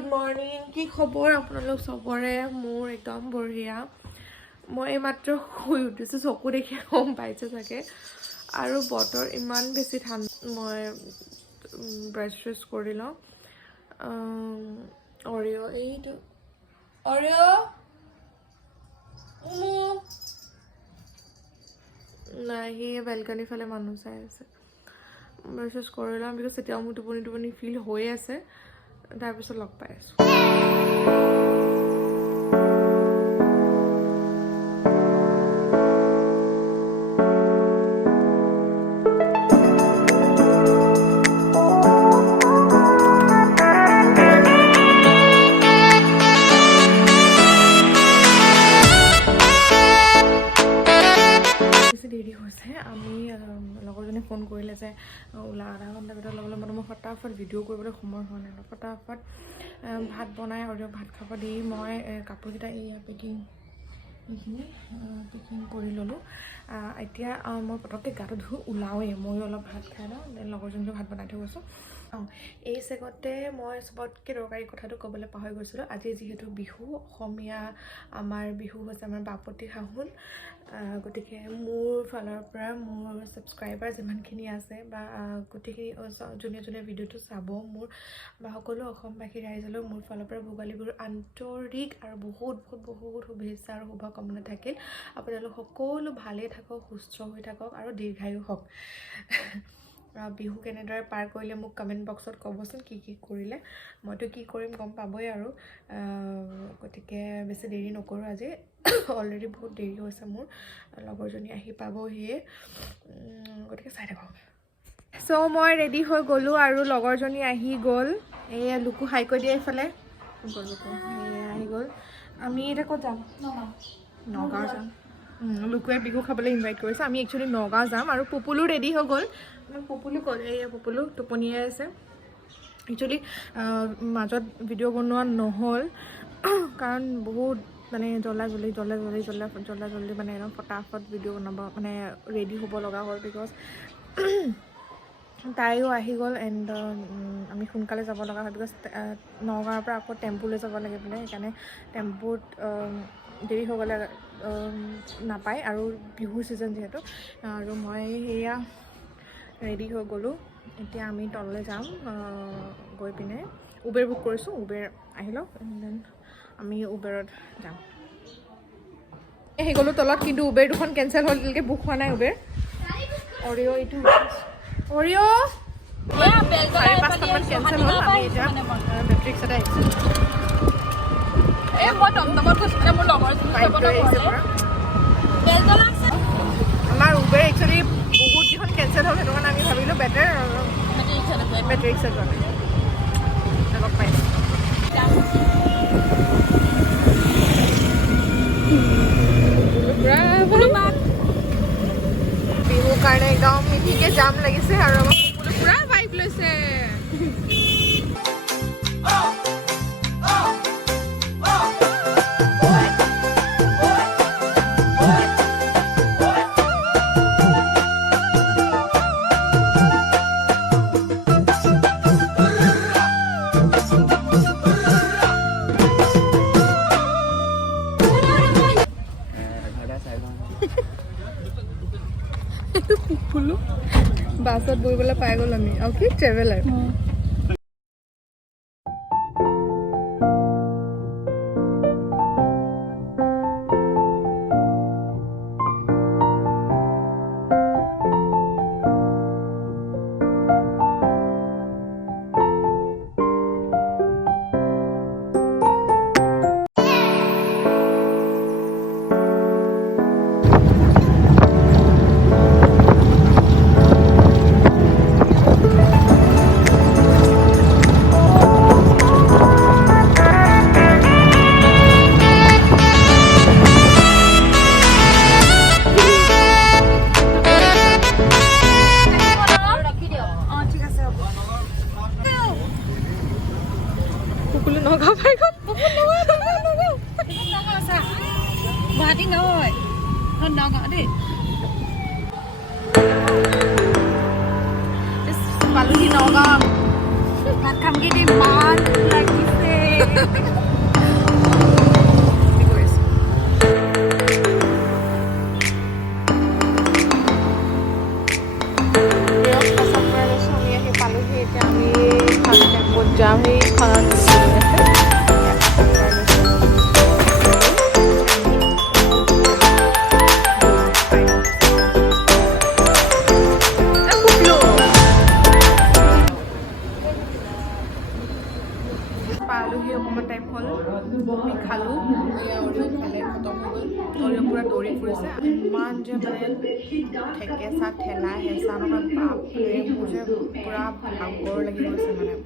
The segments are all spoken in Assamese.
গুড মৰ্ণিং কি খবৰ আপোনালোক চবৰে মোৰ একদম বঢ়িয়া মই এইমাত্ৰ শুই উঠিছোঁ চকু দেখি গম পাইছে চাগে আৰু বতৰ ইমান বেছি ঠাণ্ডা মই ব্ৰাছ কৰি লওঁ অৰিঅ এইটো অৰিঅ নাই সি বেলকনি ফালে মানুহ চাই আছে ব্ৰাছ কৰি লওঁ বিকজ এতিয়াও মোৰ টোপনি ফিল হৈ আছে তাৰপিছত লগ পাই আছোঁ দেৰি হৈছে আমি লগৰজনে ফোন কৰিলে যে ওলা আধা ঘণ্টা ভিতৰত ল'বলৈ মই ফটাফট ভিডিঅ' কৰিবলৈ সময় হোৱা নাই ফটাফট ভাত বনাই আৰু ভাত খাব দি মই কাপোৰকেইটা এই এইখিনি পেকিং কৰি ল'লোঁ এতিয়া মই পটককৈ গাটো ধুই ওলাওৱেই ময়ো অলপ ভাত খাই লওঁ দেন লগৰজনীও ভাত বনাই থৈ গৈছোঁ এই চেগতে মই চবতকৈ দৰকাৰী কথাটো ক'বলৈ পাহৰি গৈছিলোঁ আজি যিহেতু বিহু অসমীয়া আমাৰ বিহু হৈছে আমাৰ বাপতি সাহোন গতিকে মোৰ ফালৰ পৰা মোৰ ছাবস্ক্ৰাইবাৰ যিমানখিনি আছে বা গোটেইখিনি যোনে যোনে ভিডিঅ'টো চাব মোৰ বা সকলো অসমবাসী ৰাইজলৈ মোৰ ফালৰ পৰা ভোগালী বিহুৰ আন্তৰিক আৰু বহুত শুভেচ্ছা আৰু শুভকামনা থাকিল আপোনালোক সকলো ভালেই থাকক সুস্থ হৈ থাকক আৰু দীৰ্ঘায়ু হওক বিহু কেনেদৰে পাৰ কৰিলে মোক কমেণ্ট বক্সত ক'বচোন কি কৰিলে মইতো কি কৰিম গম পাবই আৰু গতিকে বেছি দেৰি নকৰোঁ আজি অলৰেডি বহুত দেৰি হৈছে মোৰ লগৰজনী আহি পাবহিয়ে গতিকে চাই থাকক চ' মই ৰেডি হৈ গ'লোঁ আৰু লগৰজনী আহি গ'ল এয়া লুকু হাই কৰি দিয়ে এইফালে আহি গ'ল আমি এতিয়া ক'ত যাম নগাঁও যাম লুকুৱে বিহু খাবলৈ ইনভাইট কৰিছে আমি একচুৱেলি নগাঁও যাম আৰু পুপুলো ৰেডি হৈ গ'ল পুপুলো ক'ল এয়া পুপুলো টোপনিয়াই আছে একচুৱেলি মাজত ভিডিঅ' বনোৱা নহ'ল কাৰণ বহুত মানে জল্দি মানে একদম ফটাফট ভিডিঅ' বনাব মানে ৰেডি হ'ব লগা হ'ল বিকজ তাইও আহি গ'ল এণ্ড আমি সোনকালে যাব লগা হয় বিকজ নগাঁৱৰ পৰা আকৌ টেম্পুলৈ যাব লাগে বোলে সেইকাৰণে টেম্পুত দেৰি হৈ গ'লে নাপায় আৰু বিহু ছিজন যিহেতু আৰু মই সেয়া ৰেডি হৈ গ'লোঁ এতিয়া আমি তললৈ যাম গৈ পিনে উবেৰ বুক কৰিছোঁ উবেৰ আহি লওক দেন আমি উবেৰত যাম আহি গ'লোঁ তলত কিন্তু উবেৰ দুখন কেঞ্চেল হ'ল এতিয়ালৈকে বুক হোৱা নাই উবেৰ অৰিঅ' এইটো অৰিঅ' 4-5টামান কেঞ্চেল হ'ল আমি এতিয়া মেট্ৰিক্সতে আহিছোঁ মই টমটমত গৈছিলোঁ মোৰ লগৰ আমাৰ উবেৰ একচুৱেলি বহুত কেইখন কেঞ্চেল হ'ল সেইটো কাৰণে আমি ভাবিলোঁ বেটাৰ মেট্ৰিক্সত যোৱা লগ পাইছোঁ বিহুৰ কাৰণে একদম মিঠিকে জাম লাগিছে আৰু আমাৰ পুৰা ভাইব লৈছে বাছত বহিবলৈ পাই গ'ল আমি আৰু কি ট্ৰেভেলাৰ নগাঁও পাই গ'ল গুৱাহাটী নহয় নগাঁও দেই পালোহি নগাঁও ভাত খামগৈ দেই ইমান লাগিছে আলহী অকণমান টাইপ হ'ল আমি খালোঁ এয়া অৰিঅ' খালে খতম হৈ গ'ল অৰিঅ' পূৰা দৌৰি ফুৰিছে ইমান যে মানে ঠেকেচা ঠেলা হেঁচা নহয় বাপৰে মোৰ যে পূৰা ভাগৰ লাগি গৈছে মানে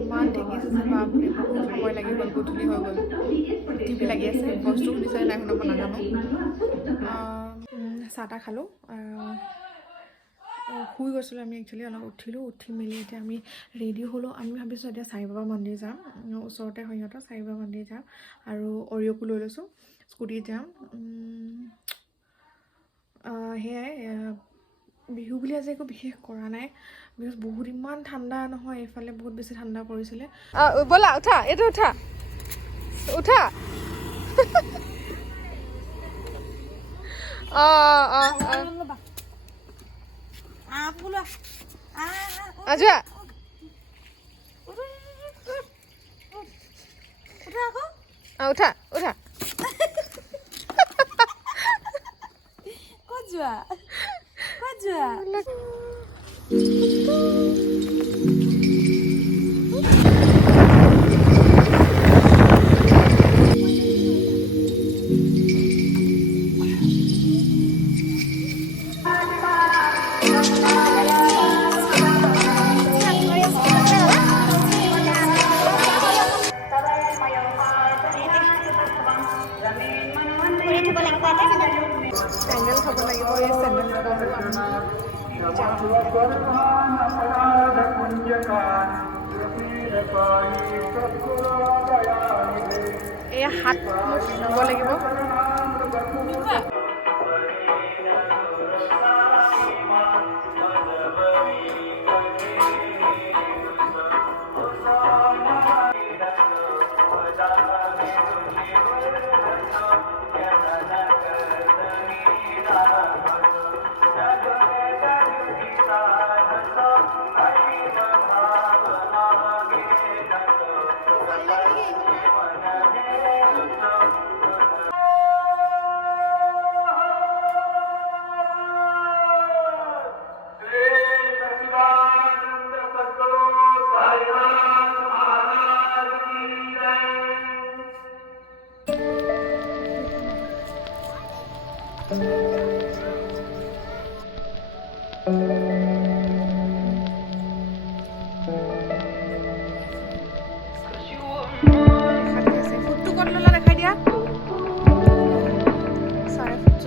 ইমান ঠেকিছে যে বাপৰে বহুত সময় লাগি গ'ল গধূলি হৈ গ'ল টিভি লাগি আছে বস্তু শুনিছে নাই শুনাব নাজানো চাহ তাহ খালোঁ শুই গৈছিলোঁ আমি একচুৱেলি অলপ উঠিলোঁ উঠি মেলি এতিয়া আমি ৰেডি হ'লোঁ আমি ভাবিছোঁ এতিয়া সাই বাবা মন্দিৰ যাম ওচৰতে হয় সিহঁতৰ সাই বাবা মন্দিৰ যাম আৰু অৰিঅ'কো লৈ লৈছোঁ স্কুটিত যাম সেয়াই বিহু বুলি আজি একো বিশেষ কৰা নাই বিকজ বহুত ইমান ঠাণ্ডা নহয় এইফালে বহুত বেছি ঠাণ্ডা পৰিছিলে ব'লা উঠা এইটো উঠা উঠা আজা উঠা উঠা ক'ত যোৱা ক'ত যোৱা চেণ্ডেল থ'ব লাগিব এই চেণ্ডেল থ'ব এয়া হাত মুখ ধুব লাগিব ফুটটো ক'ত ল'লা দেখাই দিয়া চাৰে ফুট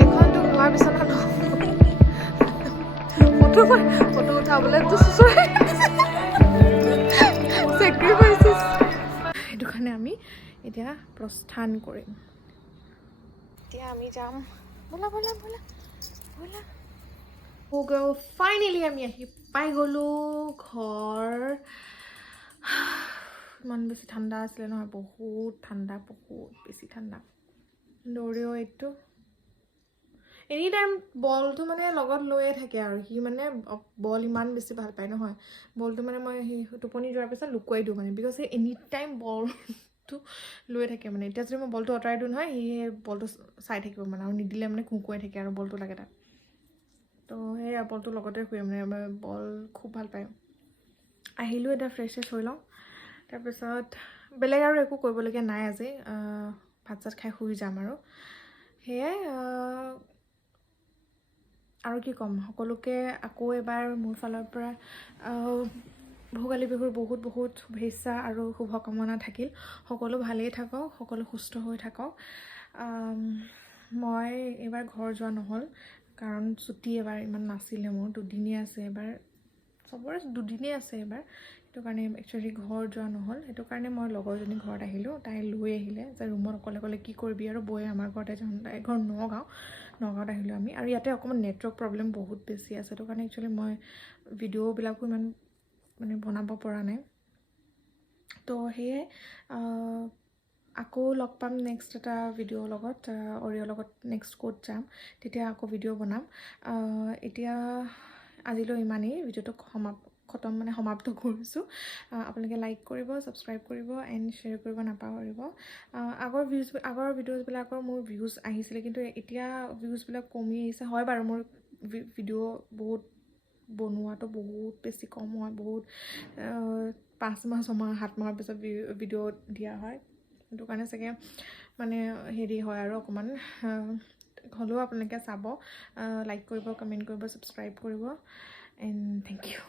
এইখনতো হোৱাৰ পিছত ফটো উঠাবলৈতো চেক্ৰিফাইচেছ সেইটো কাৰণে আমি এতিয়া প্ৰস্থান কৰিম এতিয়া আমি যাম ব'লা ব'লা ব'লা ব'লা ফাইনেলি আমি আহি পাই গ'লোঁ ঘৰ ইমান বেছি ঠাণ্ডা আছিলে নহয় বহুত ঠাণ্ডা বহুত বেছি ঠাণ্ডা দৌৰিও এইটো এনি টাইম বলটো মানে লগত লৈয়ে থাকে আৰু সি মানে বল ইমান বেছি ভাল পায় নহয় বলটো মানে মই সেই টোপনি যোৱাৰ পিছত লুকুৱাই দিওঁ মানে বিকজ সি এনি টাইম বলটো লৈ থাকে মানে এতিয়া যদি মই বলটো আঁতৰাই দিওঁ নহয় সি বলটো চাই থাকিব মানে আৰু নিদিলে মানে কুকুৱাই থাকে আৰু বলটো লাগে তাক তো সেই বলটো লগতে শুৱে মানে বল খুব ভাল পায় আহিলোঁ এতিয়া ফ্ৰেছ হৈ লওঁ তাৰপিছত বেলেগ আৰু একো কৰিবলগীয়া নাই আজি ভাত চাত খাই শুই যাম আৰু সেয়াই আৰু কি ক'ম সকলোকে আকৌ এবাৰ মোৰ ফালৰ পৰা ভোগালী বিহুৰ বহুত বহুত শুভেচ্ছা আৰু শুভকামনা থাকিল সকলো ভালেই থাকক সকলো সুস্থ হৈ থাকক মই এইবাৰ ঘৰ যোৱা নহ'ল কাৰণ ছুটি এবাৰ ইমান নাছিলে মোৰ দুদিনেই আছে এবাৰ চবৰে দুদিনেই আছে এবাৰ সেইটো কাৰণে একচুৱেলি ঘৰ যোৱা নহ'ল সেইটো কাৰণে মই লগৰজনী ঘৰত আহিলোঁ তাই লৈ আহিলে যে ৰুমত অকলে অকলে কি কৰিবি আৰু বৌয়ে আমাৰ ঘৰতে যাওঁ তাই ঘৰ নগাঁৱত আহিলোঁ আমি আৰু ইয়াতে অকণমান নেটৱৰ্ক প্ৰব্লেম বহুত বেছি আছে সেইটো কাৰণে একচুৱেলি মই ভিডিঅ'বিলাকো ইমান মানে বনাব পৰা নাই তো সেয়ে আকৌ লগ পাম নেক্সট এটা ভিডিঅ'ৰ লগত, অৰিঅ'ৰ লগত নেক্সট ক'ত যাম তেতিয়া আকৌ ভিডিঅ' বনাম। এতিয়া আজিলৈ ইমানেই, ভিডিঅ'টো সমাপ্ত কৰিছোঁ। আপোনালোকে লাইক কৰিব, ছাবস্ক্ৰাইব কৰিব এণ্ড শ্বেয়াৰ কৰিব নাপাহৰিব। আগৰ ভিডিঅ'জবিলাকৰ মোৰ ভিউজ আহিছিলে, কিন্তু এতিয়া ভিউজবিলাক কমি আহিছে। হয় বাৰু, মোৰ ভিডিঅ' বনোৱাটো বহুত বেছি কম হয়, বহুত 5 মাহ 6 মাহ 7 মাহৰ পিছত ভিডিঅ' দিয়া হয়। সেইটো কাৰণে চাগে মানে হেৰি হয় আৰু অকণমান, হ'লেও আপোনালোকে চাব, লাইক কৰিব, কমেণ্ট কৰিব, ছাবস্ক্ৰাইব কৰিব এণ্ড থেংক ইউ।